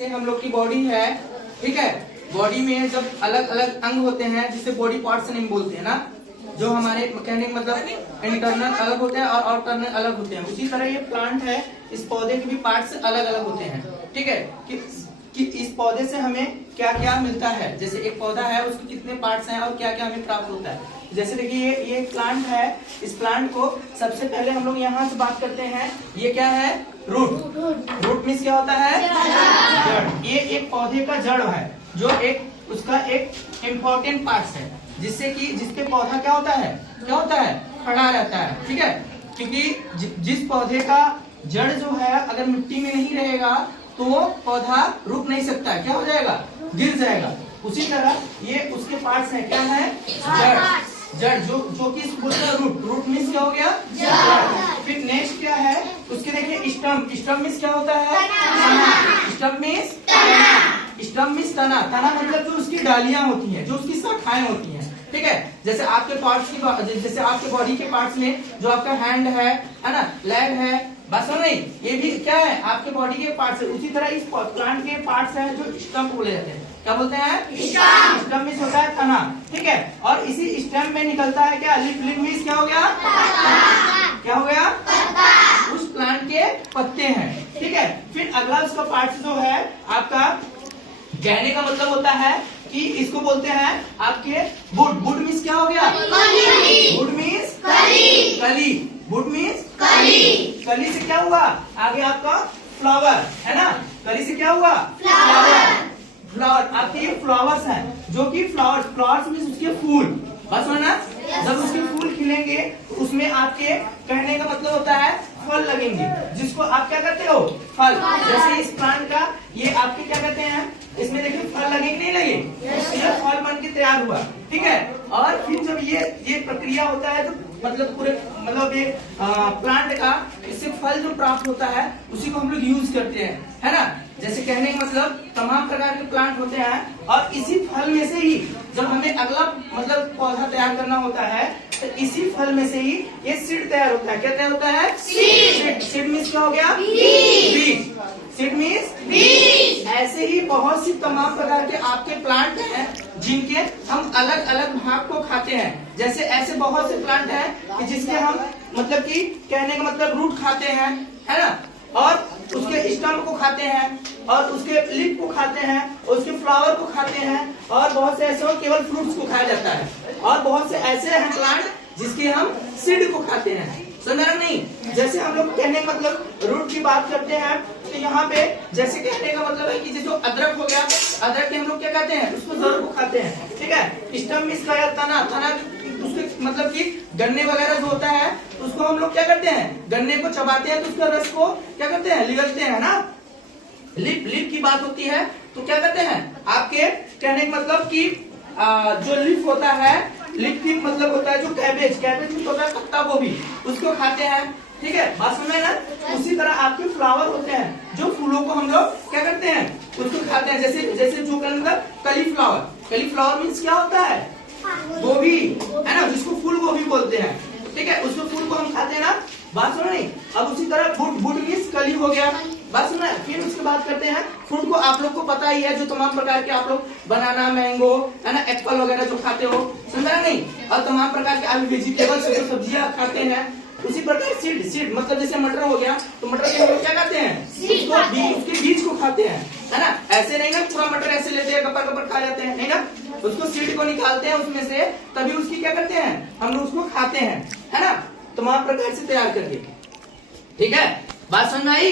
से हम लोग की बॉडी है, ठीक है। बॉडी में जब अलग अलग अंग होते हैं जिसे बॉडी पार्ट्स नहीं बोलते हैं ना, जो हमारे कहने का मतलब इंटरनल अलग होते हैं और आउटरनल अलग होते हैं। उसी तरह ये प्लांट है, इस पौधे के भी पार्ट्स अलग अलग होते हैं, ठीक है। कि इस पौधे से हमें क्या क्या मिलता है, जैसे एक पौधा है उसके कितने पार्ट्स हैं और क्या क्या हमें प्राप्त होता है। जैसे देखिए ये एक प्लांट है, इस प्लांट को सबसे पहले हम लोग यहाँ से बात करते हैं, ये क्या है, रूट। रूट मीन्स क्या होता है, जड़। ये एक पौधे का जड़ है जो एक उसका एक इम्पोर्टेंट पार्ट है, जिससे कि जिसपे पौधा क्या होता है, खड़ा रहता है, ठीक है। क्योंकि जिस पौधे का जड़ जो है अगर मिट्टी में नहीं रहेगा तो वो पौधा रुक नहीं सकता है, क्या हो जाएगा, गिर जाएगा। उसी तरह ये उसके पार्ट्स हैं, क्या है, जड़ जो कि इसको बोलते हैं रूट। रूट मीन्स क्या हो गया, जड़। फिर नेक्स्ट क्या है, उसके देखिए स्टम्प। स्टम्प मीन्स क्या होता है, स्टम्प मीन्स स्टम्प मीन्स तना। तना मतलब जो उसकी डालियां होती हैं, जो उसकी शाखाएं होती हैं, ठीक है। जैसे आपके पार्ट्स की, जैसे आपके बॉडी के पार्ट्स में जो आपका हैंड है ना, लेग है, बस नहीं, ये भी क्या है, आपके बॉडी के पार्ट्स है। उसी तरह इस प्लांट के पार्ट्स हैं जो स्टम्प बोले जाते हैं, क्या बोलते हैं, स्टम्प मीन्स होता है तना, ठीक है। और इसी स्टम्प में निकलता है क्या, लीफ। लीफ मीन्स क्या हो गया, क्या हो गया, उस प्लांट के पत्ते हैं, ठीक है। फिर अगला उसका पार्ट जो है आपका, कहने का मतलब होता है कि इसको बोलते हैं आपके वुड। वुड मीन्स क्या हो गया, वुड मीन्स कली। वुड मीन्स कली से क्या हुआ, आगे आपका फ्लावर है ना, कली से क्या हुआ, फ्लावर। आपके ये फ्लावर्स हैं, जो कि फ्लावर्स मीन्स उसके फूल, बस ना। जब उसके फूल खिलेंगे तो उसमें आपके कहने का मतलब होता है फल लगेंगे, जिसको आप क्या कहते हो, फल। जैसे इस प्लांट का ये आपके क्या कहते हैं, इसमें देखिए फल लगे कि नहीं लगे, ये फल बन के तैयार हुआ, ठीक है। और फिर जब ये प्रक्रिया होता है तो मतलब पूरे मतलब ये प्लांट का इससे फल जो प्राप्त होता है उसी को हम लोग यूज करते हैं, है ना। जैसे कहने का मतलब तमाम प्रकार के प्लांट होते हैं और इसी फल में से ही जब हमें अगला मतलब पौधा तैयार करना होता है तो इसी फल में से ही ये सीड तैयार होता है। क्या तैयार होता है, सीड मीन्स क्या हो गया, बीज। सीड मीन्स बीज। ऐसे ही बहुत सी तमाम प्रकार के आपके प्लांट हैं जिनके हम अलग अलग भाग को खाते हैं। जैसे ऐसे बहुत से प्लांट हैं कि जिसके हम मतलब कि कहने का मतलब रूट खाते हैं, है ना, और उसके स्टम्प को खाते हैं और उसके लीफ को खाते हैं और उसके फ्लावर को खाते हैं, और बहुत से ऐसे केवल फ्रूट्स को खाया जाता है, और बहुत से ऐसे हैं प्लांट जिसके हम सीड को खाते हैं, समझा नहीं। जैसे हम लोग कहने का मतलब रूट की बात करते हैं तो यहाँ पे जैसे कहने का मतलब है कि जो अदरक हो गया, अदरक के हम लोग क्या कहते हैं, उसको जड़ को खाते हैं, ठीक है। स्टम्प मीन्स का तना, उसके मतलब कि गन्ने वगैरह जो होता है उसको हम लोग क्या करते हैं, गन्ने को चबाते हैं तो उसका रस को क्या करते हैं, लिगलते हैं ना। लिप की बात होती है तो क्या कहते हैं, आपके कहने का मतलब कि जो लिप होता है, लिप की मतलब होता है जो कैबेज में होता है पत्ता गोभी, उसको खाते हैं, ठीक है, बात समझ में ना। उसी तरह आपके फ्लावर होते हैं, जो फूलों को हम लोग क्या करते हैं, उसको खाते हैं। जैसे जो मतलब कलीफ्लावर मीन्स क्या होता है, गोभी, है ना, जिसको फूल गोभी बोलते हैं, ठीक है, उसको फूल को हम खाते हैं ना, बात सुनो नहीं। अब उसी तरह वुड मीन्स कली हो गया, बात सुना। फिर उसके बाद करते हैं फ्रूट को, आप लोग को पता ही है जो तमाम प्रकार के आप लोग बनाना, मैंगो, है ना, एप्पल वगैरह जो खाते हो, समझा नहीं। और तमाम प्रकार के आप वेजिटेबल्स जो सब्जियां खाते हैं, उसी प्रकार सीड मतलब जैसे मटर हो गया तो मटर के हम लोग क्या करते हैं, उसके बीज को खाते हैं, है ना। ऐसे नहीं ना पूरा मटर ऐसे लेते हैं गपर खा जाते हैं, नहीं ना, उसको सीड को निकालते हैं उसमें से, तभी उसकी क्या करते हैं, हम लोग उसको खाते हैं, है ना, तमाम प्रकार से तैयार करके, ठीक है, बात समझ में आई।